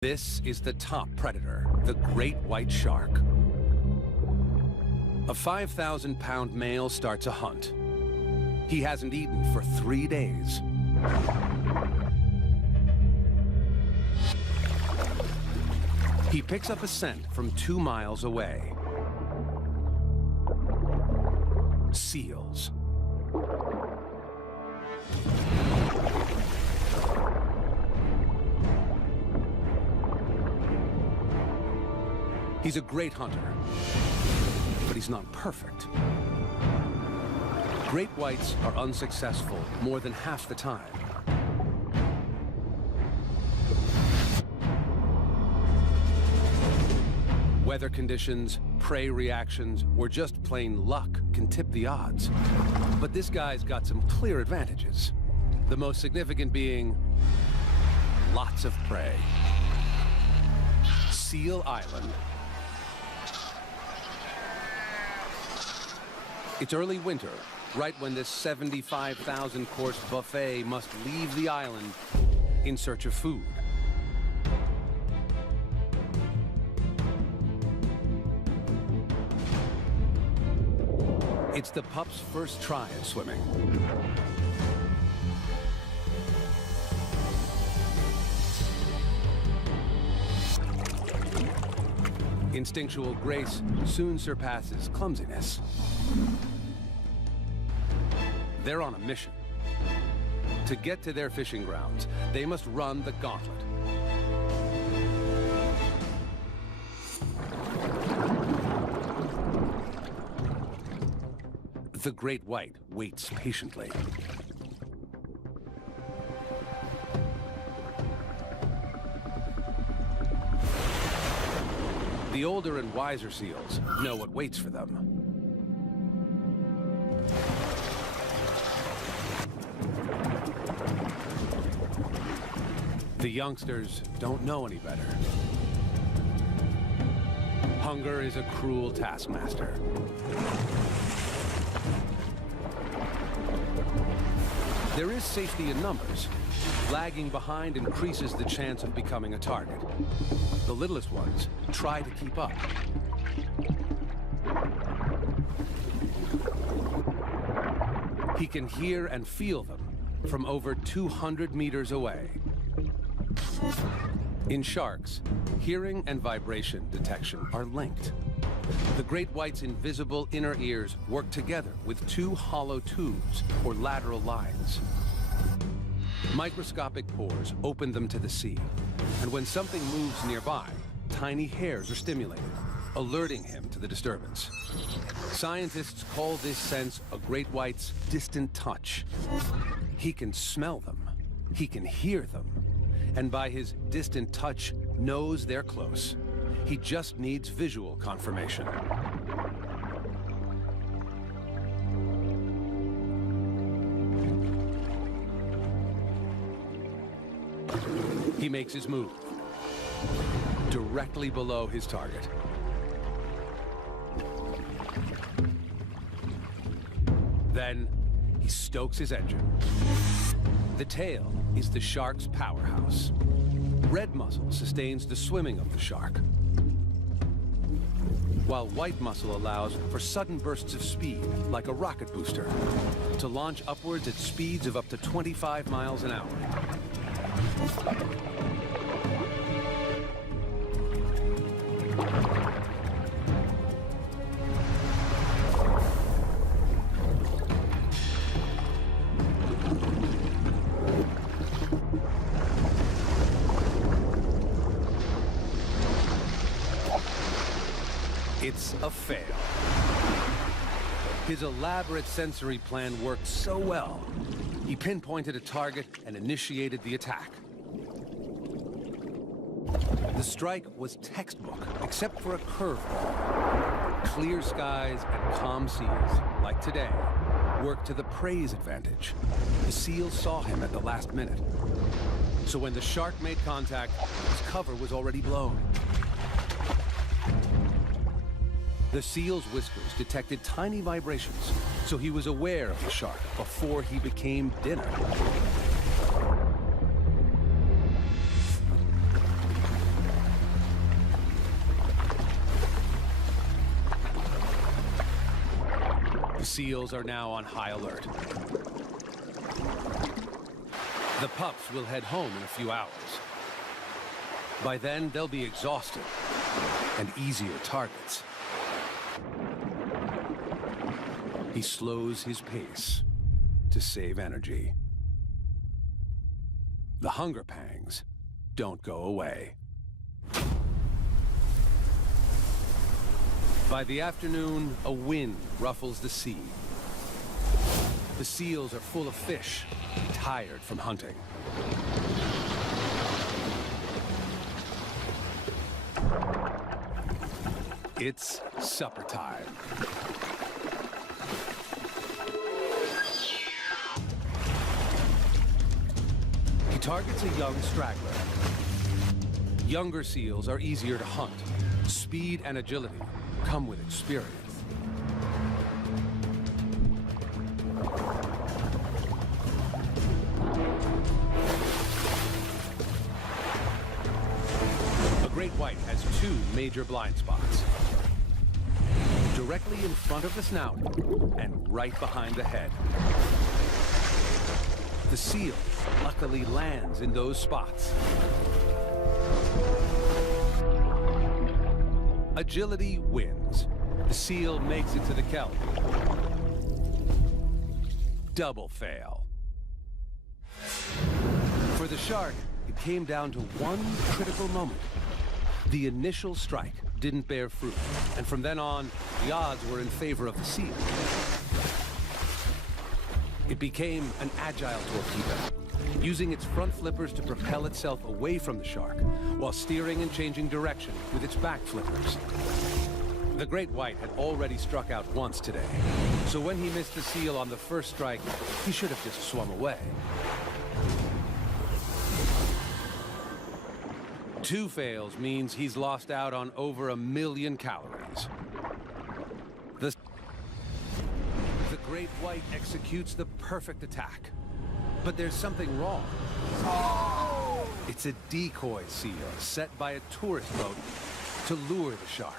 This is the top predator, the great white shark. A 5,000-pound male starts a hunt. He hasn't eaten for 3 days. He picks up a scent from 2 miles away. Seals. He's a great hunter, but he's not perfect. Great whites are unsuccessful more than half the time. Weather conditions, prey reactions, or just plain luck can tip the odds. But this guy's got some clear advantages. The most significant being lots of prey. Seal Island. It's early winter, right when this 75,000-course buffet must leave the island in search of food. It's the pup's first try at swimming. Instinctual grace soon surpasses clumsiness. They're on a mission. To get to their fishing grounds, they must run the gauntlet. The great white waits patiently. The older and wiser seals know what waits for them. The youngsters don't know any better. Hunger is a cruel taskmaster. There is safety in numbers. Lagging behind increases the chance of becoming a target. The littlest ones try to keep up. He can hear and feel them from over 200 meters away. In sharks, hearing and vibration detection are linked. The great white's invisible inner ears work together with 2 hollow tubes or lateral lines. Microscopic pores open them to the sea, and when something moves nearby, tiny hairs are stimulated, alerting him to the disturbance. Scientists call this sense a great white's distant touch. He can smell them, he can hear them, and by his distant touch knows they're close. He just needs visual confirmation. He makes his move, directly below his target. Then, he stokes his engine. The tail is the shark's powerhouse. Red muscle sustains the swimming of the shark, while white muscle allows for sudden bursts of speed, like a rocket booster, to launch upwards at speeds of up to 25 miles an hour. It's a fail. His elaborate sensory plan worked so well. He pinpointed a target and initiated the attack. The strike was textbook, except for a curveball. Clear skies and calm seas, like today, worked to the prey's advantage. The seal saw him at the last minute. So when the shark made contact, his cover was already blown. The seal's whiskers detected tiny vibrations, so he was aware of the shark before he became dinner. seals are now on high alert. The pups will head home in a few hours. By then, they'll be exhausted and easier targets. He slows his pace to save energy. The hunger pangs don't go away. By the afternoon, a wind ruffles the sea. The seals are full of fish, tired from hunting. It's supper time. He targets a young straggler. Younger seals are easier to hunt. Speed and agility come with experience. A great white has two major blind spots. Directly in front of the snout and right behind the head. The seal luckily lands in those spots. Agility wins. The seal makes it to the kelp. Double fail. For the shark, it came down to one critical moment. The initial strike didn't bear fruit, and from then on, the odds were in favor of the seal. It became an agile torpedo, using its front flippers to propel itself away from the shark, while steering and changing direction with its back flippers. The great white had already struck out once today, so when he missed the seal on the first strike, he should have just swum away. Two fails means he's lost out on over 1 million calories. The great white executes the perfect attack. But there's something wrong. It's a decoy seal set by a tourist boat to lure the shark.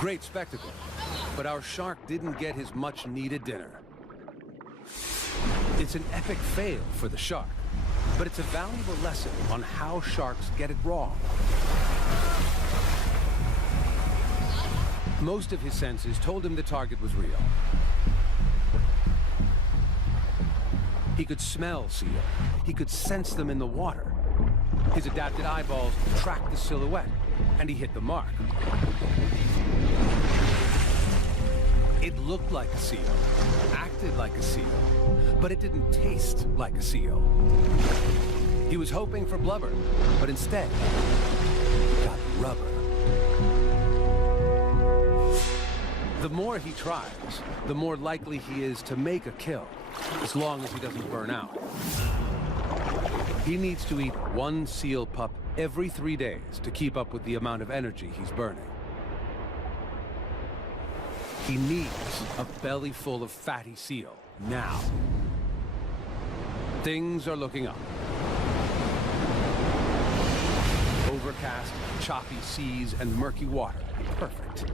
Great spectacle, but our shark didn't get his much-needed dinner. It's an epic fail for the shark, but it's a valuable lesson on how sharks get it wrong. Most of his senses told him the target was real. He could smell seal. He could sense them in the water. His adapted eyeballs tracked the silhouette, and he hit the mark. It looked like a seal, acted like a seal, but it didn't taste like a seal. He was hoping for blubber, but instead, he got rubber. The more he tries, the more likely he is to make a kill, as long as he doesn't burn out. He needs to eat one seal pup every 3 days to keep up with the amount of energy he's burning. He needs a belly full of fatty seal, now. Things are looking up. Overcast, choppy seas, and murky water. Perfect.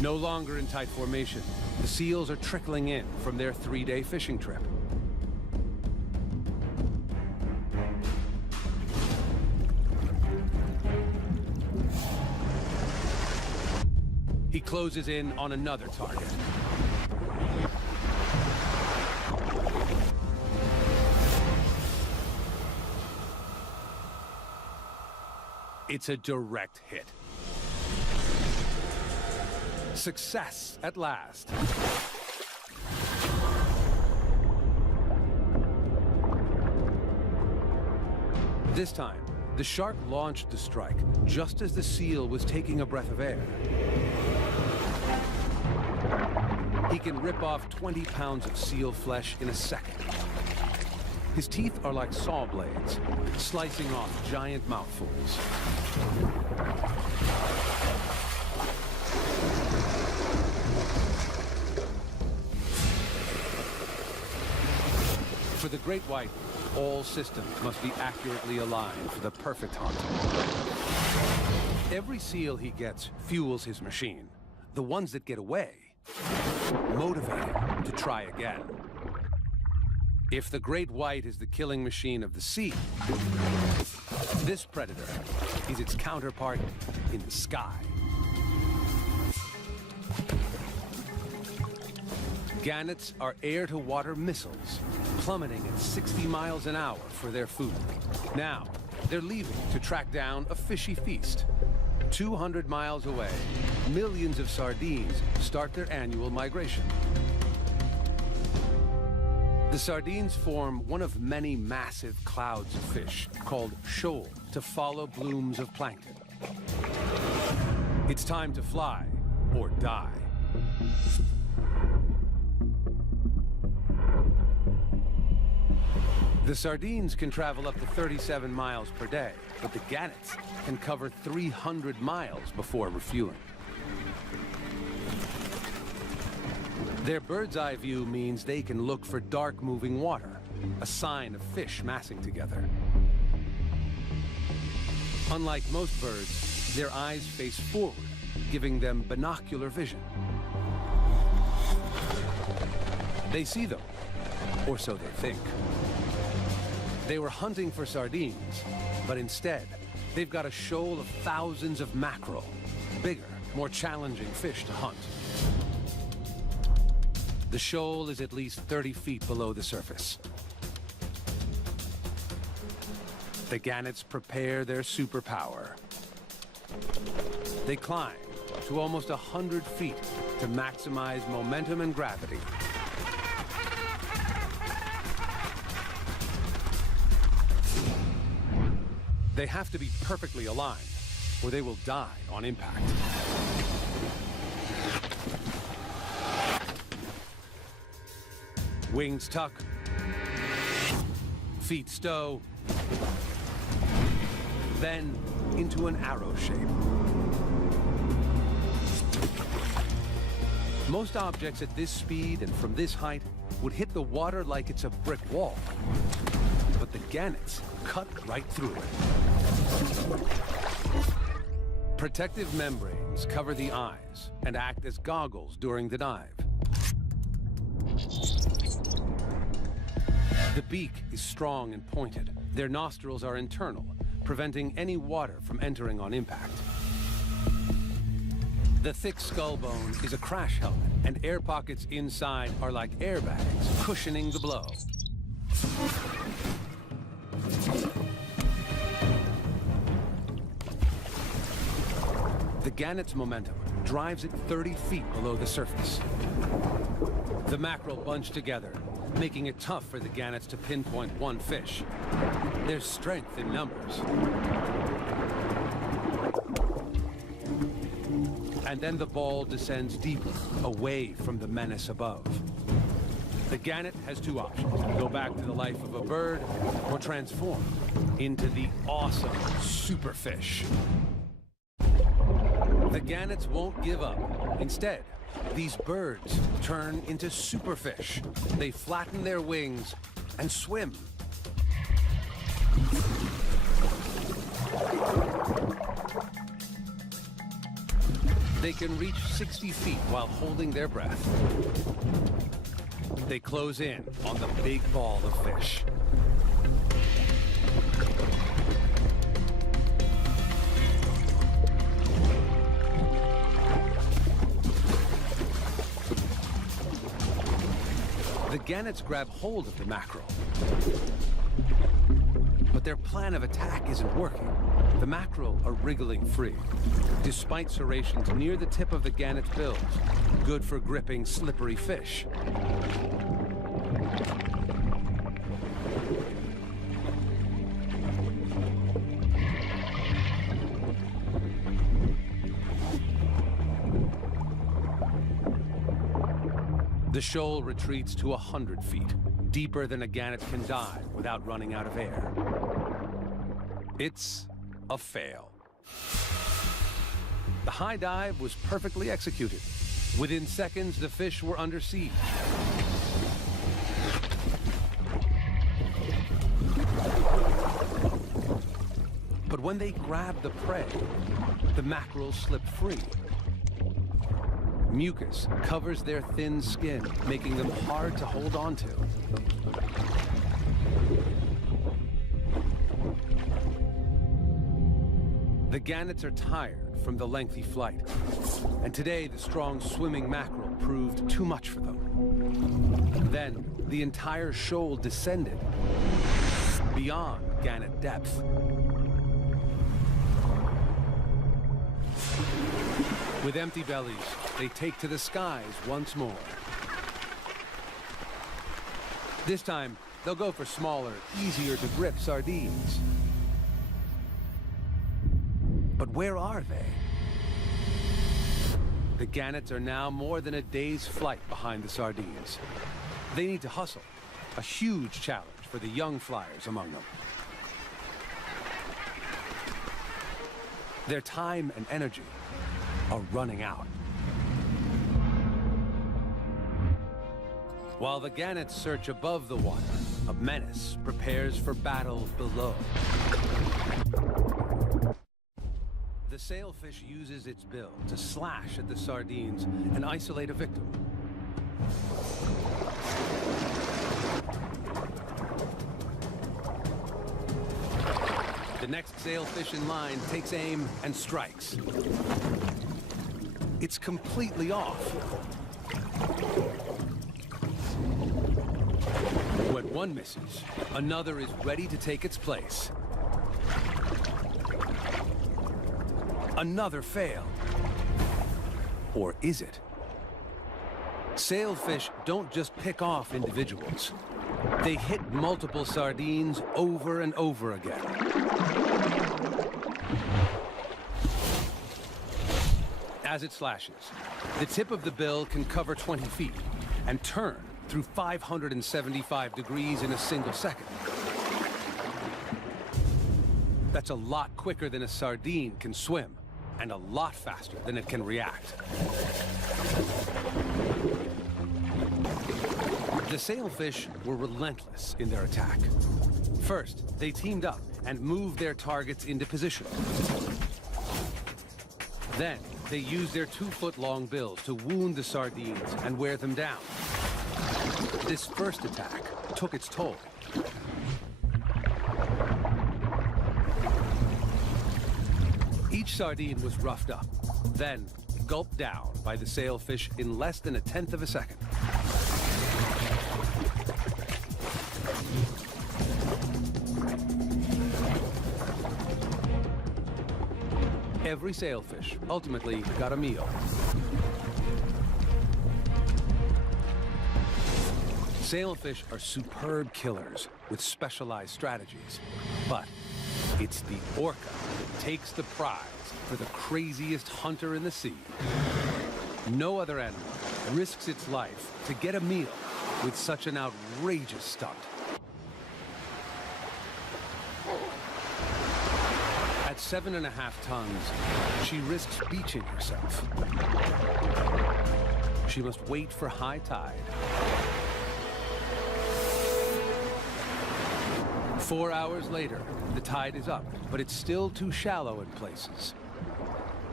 No longer in tight formation, the seals are trickling in from their 3-day fishing trip. He closes in on another target. It's a direct hit. Success at last. This time, the shark launched the strike just as the seal was taking a breath of air. He can rip off 20 pounds of seal flesh in a second. His teeth are like saw blades, slicing off giant mouthfuls. For the great white, All systems must be accurately aligned for the perfect hunt. Every seal he gets fuels his machine. The ones that get away motivate him to try again. If the great white is the killing machine of the sea, this predator is its counterpart in the sky. Gannets are air-to-water missiles, plummeting at 60 miles an hour for their food. Now, they're leaving to track down a fishy feast. 200 miles away, millions of sardines start their annual migration. The sardines form one of many massive clouds of fish called shoal to follow blooms of plankton. It's time to fly or die. The sardines can travel up to 37 miles per day, but the gannets can cover 300 miles before refueling. Their bird's-eye view means they can look for dark moving water, a sign of fish massing together. Unlike most birds, their eyes face forward, giving them binocular vision. They see them, or so they think. They were hunting for sardines, but instead, they've got a shoal of thousands of mackerel, bigger, more challenging fish to hunt. The shoal is at least 30 feet below the surface. The gannets prepare their superpower. They climb to almost 100 feet to maximize momentum and gravity. They have to be perfectly aligned, or they will die on impact. Wings tuck, feet stow, then into an arrow shape. Most objects at this speed and from this height would hit the water like it's a brick wall. But the gannets cut right through it. Protective membranes cover the eyes and act as goggles during the dive. The beak is strong and pointed. Their nostrils are internal, preventing any water from entering on impact. The thick skull bone is a crash helmet, and air pockets inside are like airbags, cushioning the blow. The gannet's momentum drives it 30 feet below the surface. The mackerel bunch together, making it tough for the gannets to pinpoint one fish. There's strength in numbers. And then the ball descends deeper, away from the menace above. The gannet has two options: go back to the life of a bird, or transform into the awesome superfish. The gannets won't give up. Instead, these birds turn into superfish. They flatten their wings and swim. They can reach 60 feet while holding their breath. They close in on the big ball of fish. The gannets grab hold of the mackerel. But their plan of attack isn't working. The mackerel are wriggling free, despite serrations near the tip of the gannet's bills, good for gripping slippery fish. The shoal retreats to 100 feet, deeper than a gannet can dive without running out of air. It's a fail. The high dive was perfectly executed. Within seconds, the fish were under siege. But when they grab the prey, the mackerels slip free. Mucus covers their thin skin, making them hard to hold on to. The gannets are tired from the lengthy flight, and today the strong swimming mackerel proved too much for them. Then the entire shoal descended beyond gannet depth. With empty bellies, they take to the skies once more. This time, they'll go for smaller, easier to grip sardines. But where are they? The gannets are now more than a day's flight behind the sardines. They need to hustle, a huge challenge for the young flyers among them. Their time and energy are running out. While the gannets search above the water, a menace prepares for battle below. The sailfish uses its bill to slash at the sardines and isolate a victim. The next sailfish in line takes aim and strikes. It's completely off. When one misses, another is ready to take its place. Another failed. Or is it? Sailfish don't just pick off individuals. They hit multiple sardines over and over again. As it slashes, the tip of the bill can cover 20 feet and turn through 575 degrees in a single second. That's a lot quicker than a sardine can swim, and a lot faster than it can react. The sailfish were relentless in their attack. First, they teamed up and moved their targets into position. Then, they used their 2-foot-long bills to wound the sardines and wear them down. This first attack took its toll. Each sardine was roughed up, then gulped down by the sailfish in less than 1/10 of a second. Every sailfish ultimately got a meal. Sailfish are superb killers with specialized strategies, but it's the orca that takes the prize for the craziest hunter in the sea. No other animal risks its life to get a meal with such an outrageous stunt. At 7.5 tons, she risks beaching herself. She must wait for high tide. 4 hours later, the tide is up, but it's still too shallow in places.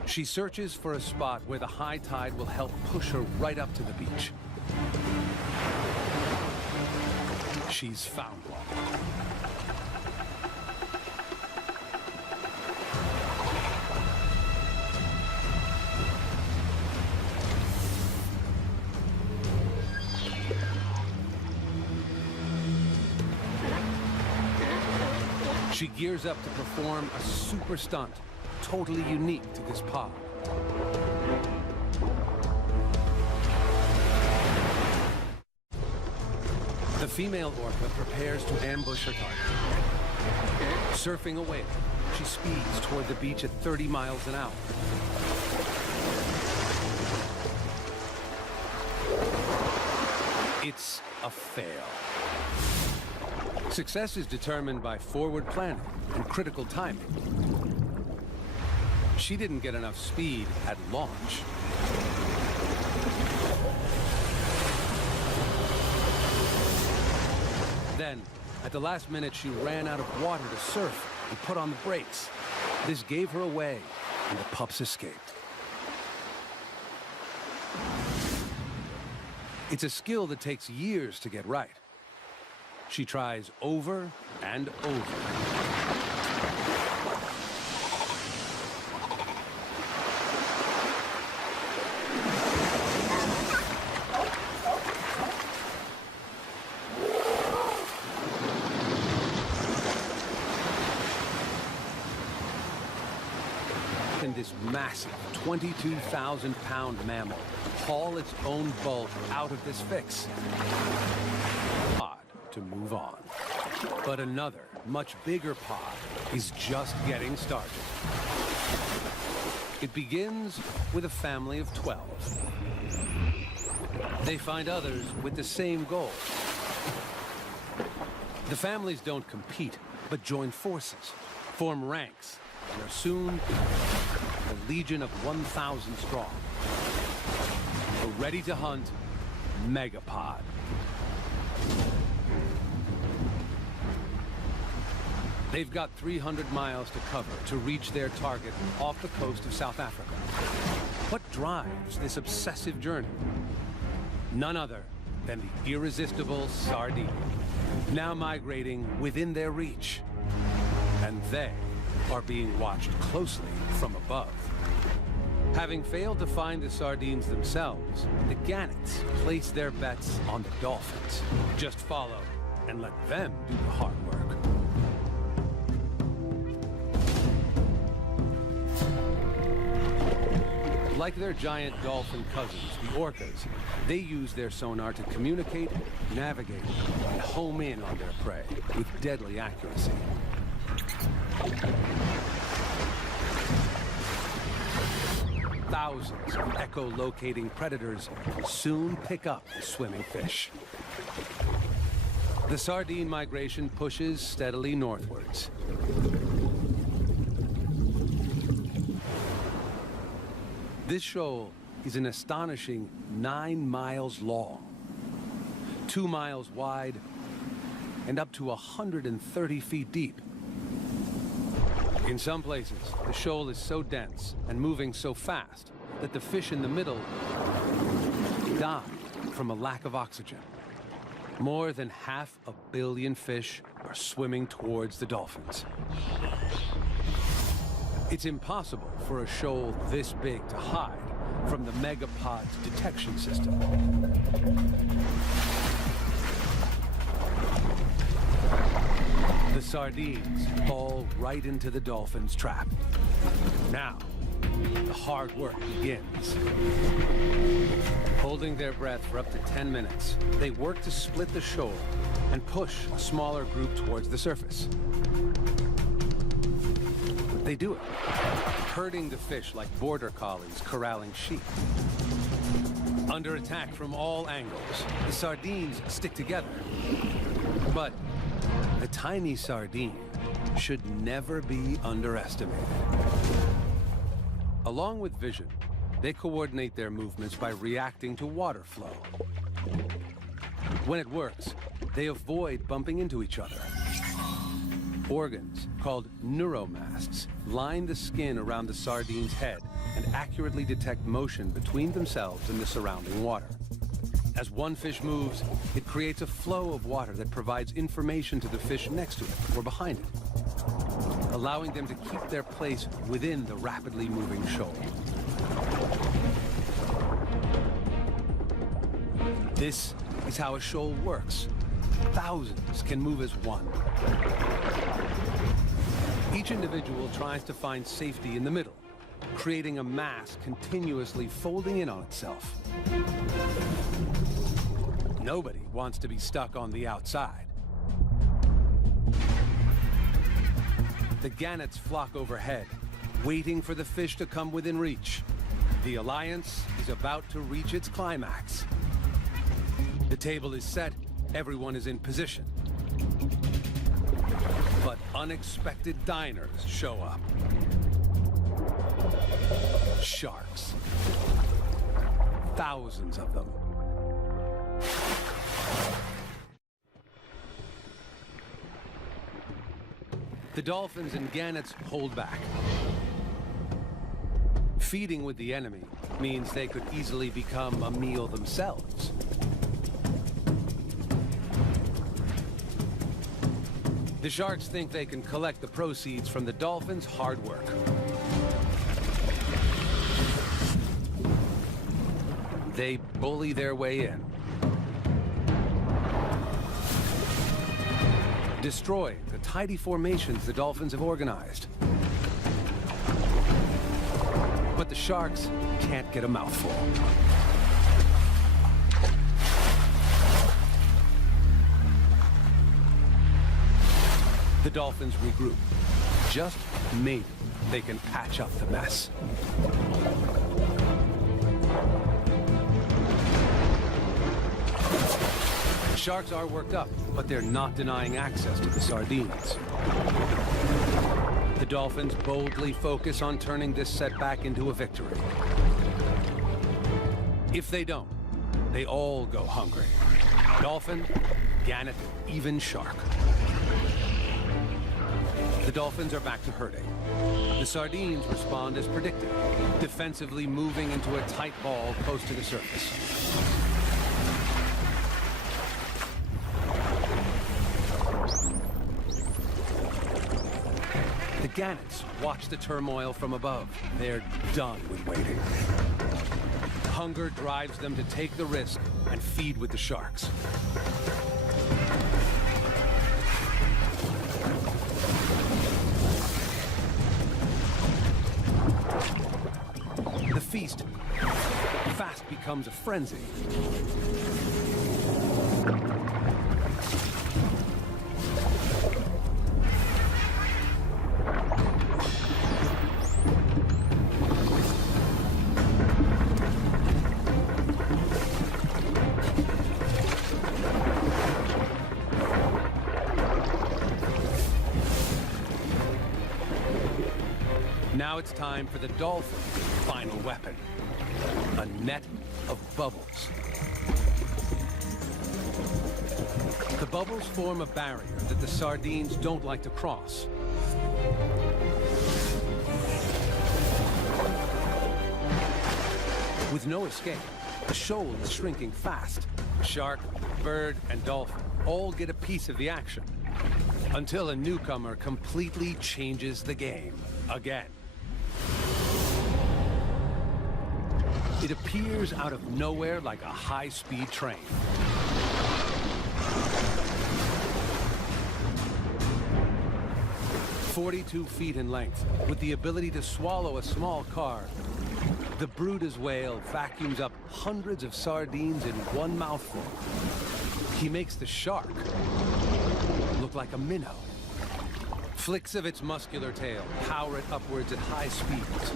She searches for a spot where the high tide will help push her right up to the beach. She's found one. She gears up to perform a super stunt, totally unique to this pod. The female orca prepares to ambush her target. Surfing a whale, she speeds toward the beach at 30 miles an hour. It's a fail. Success is determined by forward planning and critical timing. She didn't get enough speed at launch. Then, at the last minute, she ran out of water to surf and put on the brakes. This gave her away, and the pups escaped. It's a skill that takes years to get right. She tries over and over. Can this massive 22,000-pound mammal haul its own bulk out of this fix? Pod to move on. But another, much bigger pod is just getting started. It begins with a family of 12. They find others with the same goal. The families don't compete, but join forces, form ranks, and are soon a legion of 1,000 strong. A ready-to-hunt megapod. They've got 300 miles to cover to reach their target off the coast of South Africa. What drives this obsessive journey? None other than the irresistible sardine, now migrating within their reach. And they are being watched closely from above. Having failed to find the sardines themselves, the gannets place their bets on the dolphins. Just follow and let them do the hard work. Like their giant dolphin cousins, the orcas, they use their sonar to communicate, navigate, and home in on their prey with deadly accuracy. Thousands of echolocating predators soon pick up the swimming fish. The sardine migration pushes steadily northwards. This shoal is an astonishing 9 miles long, 2 miles wide, and up to 130 feet deep. In some places, the shoal is so dense and moving so fast that the fish in the middle die from a lack of oxygen. More than 500 million fish are swimming towards the dolphins. It's impossible for a shoal this big to hide from the megapod's detection system. The sardines fall right into the dolphins' trap. Now, the hard work begins. Holding their breath for up to 10 minutes, they work to split the shoal and push a smaller group towards the surface. They do it, herding the fish like border collies corralling sheep. Under attack from all angles, the sardines stick together. But the tiny sardine should never be underestimated. Along with vision, they coordinate their movements by reacting to water flow. When it works, they avoid bumping into each other. Organs, called neuromasts, line the skin around the sardine's head and accurately detect motion between themselves and the surrounding water. As one fish moves, it creates a flow of water that provides information to the fish next to it or behind it, allowing them to keep their place within the rapidly moving shoal. This is how a shoal works. Thousands can move as one. Each individual tries to find safety in the middle, creating a mass continuously folding in on itself. Nobody wants to be stuck on the outside. The gannets flock overhead, waiting for the fish to come within reach. The alliance is about to reach its climax. The table is set, everyone is in position. But unexpected diners show up. Sharks. Thousands of them. The dolphins and gannets hold back. Feeding with the enemy means they could easily become a meal themselves. The sharks think they can collect the proceeds from the dolphins' hard work. They bully their way in, destroy the tidy formations the dolphins have organized. But the sharks can't get a mouthful. The dolphins regroup. Just maybe they can patch up the mess. Sharks are worked up, but they're not denying access to the sardines. The dolphins boldly focus on turning this setback into a victory. If they don't, they all go hungry. Dolphin, gannet, even shark. The dolphins are back to herding. The sardines respond as predicted, defensively moving into a tight ball close to the surface. The gannets watch the turmoil from above. They're done with waiting. Hunger drives them to take the risk and feed with the sharks. The feast fast becomes a frenzy. Now it's time for the dolphin's final weapon, a net of bubbles. The bubbles form a barrier that the sardines don't like to cross. With no escape, the shoal is shrinking fast. Shark, bird, and dolphin all get a piece of the action, until a newcomer completely changes the game again. It appears out of nowhere like a high-speed train. "42 feet in length, with the ability to swallow a small car, the Brutus whale vacuums up hundreds of sardines in one mouthful. He makes the shark look like a minnow. Flicks of its muscular tail power it upwards at high speeds.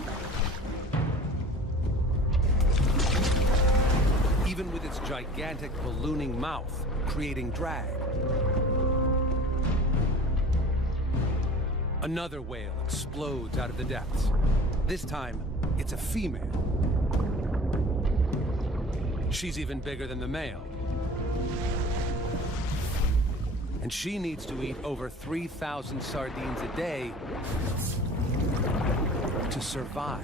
Even with its gigantic ballooning mouth, creating drag. Another whale explodes out of the depths. This time, it's a female. She's even bigger than the male. And she needs to eat over 3,000 sardines a day to survive.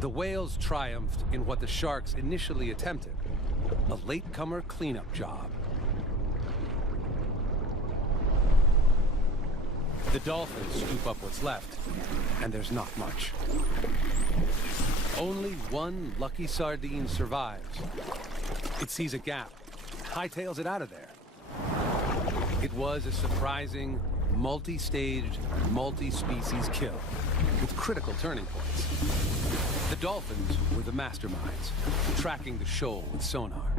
The whales triumphed in what the sharks initially attempted, a latecomer cleanup job. The dolphins scoop up what's left, and there's not much. Only one lucky sardine survives. It sees a gap, hightails it out of there. It was a surprising, multi-staged, multi-species kill, with critical turning points. The dolphins were the masterminds, tracking the shoal with sonar.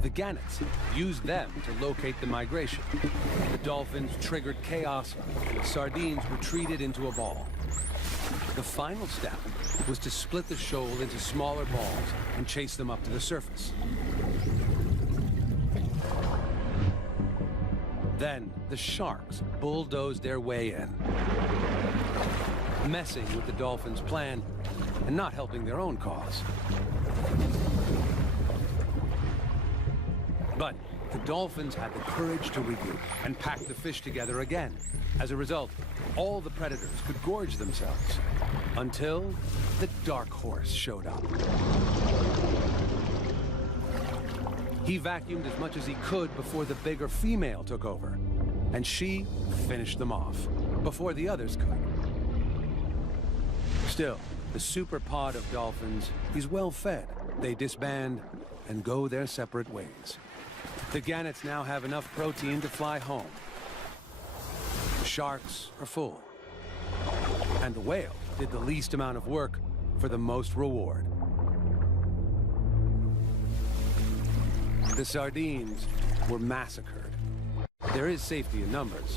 The gannets used them to locate the migration. The dolphins triggered chaos. The sardines retreated into a ball. The final step was to split the shoal into smaller balls and chase them up to the surface. Then the sharks bulldozed their way in, messing with the dolphins' plan and not helping their own cause. But the dolphins had the courage to regroup and pack the fish together again. As a result, all the predators could gorge themselves until the dark horse showed up. He vacuumed as much as he could before the bigger female took over, and she finished them off before the others could. Still, the super pod of dolphins is well fed. They disband and go their separate ways. The gannets now have enough protein to fly home. The sharks are full. And the whale did the least amount of work for the most reward. The sardines were massacred. There is safety in numbers,